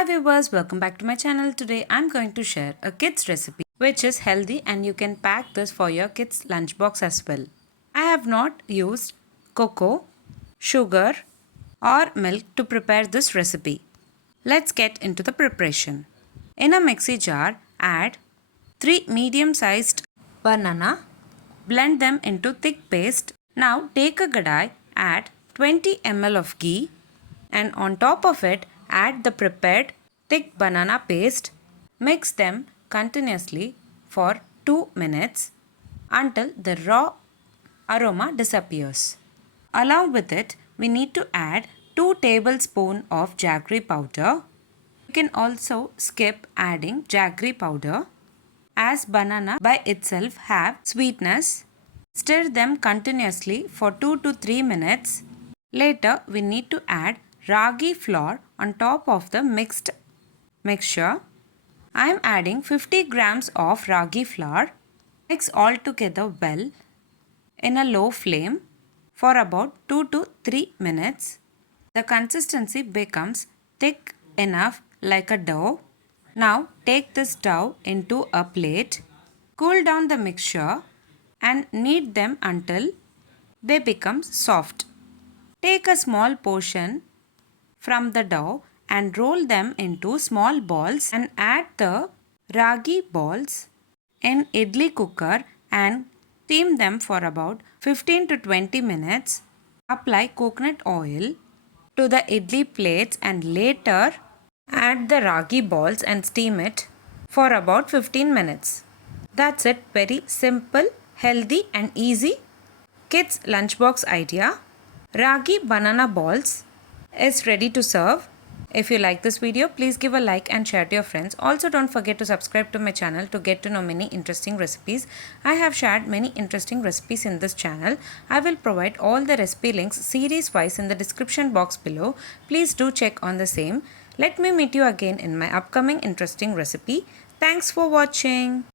Hi viewers, welcome back to my channel. Today I'm going to share a kids recipe which is healthy and you can pack this for your kids lunchbox as well. I have not used cocoa, sugar or milk to prepare this recipe. Let's get into the preparation. In a mixie jar, add 3 medium-sized banana. Blend them into thick paste. Now take a kadai, add 20 ml of ghee and on top of it add the prepared thick banana paste. Mix them continuously for 2 minutes until the raw aroma disappears. Along with it, we need to add 2 tablespoons of jaggery powder. You can also skip adding jaggery powder as banana by itself have sweetness. Stir them continuously for 2 to 3 minutes. Later, we need to add ragi flour on top of the mixed mixture. I am adding 50 grams of ragi flour. Mix all together well in a low flame for about 2 to 3 minutes. The consistency becomes thick enough like a dough. Now take this dough into a plate. Cool down the mixture and knead them until they become soft. Take a small portion from the dough and roll them into small balls and add the ragi balls in idli cooker and steam them for about 15 to 20 minutes. Apply coconut oil to the idli plates and later add the ragi balls and steam it for about 15 minutes. That's it. Very simple, healthy and easy kids lunchbox idea. Ragi banana balls is ready to serve. If you like this video, please give a like and share to your friends. Also, don't forget to subscribe to my channel to get to know many interesting recipes. I have shared many interesting recipes in this channel. I will provide all the recipe links series wise in the description box below. Please do check on the same. Let me meet you again in my upcoming interesting recipe. Thanks for watching.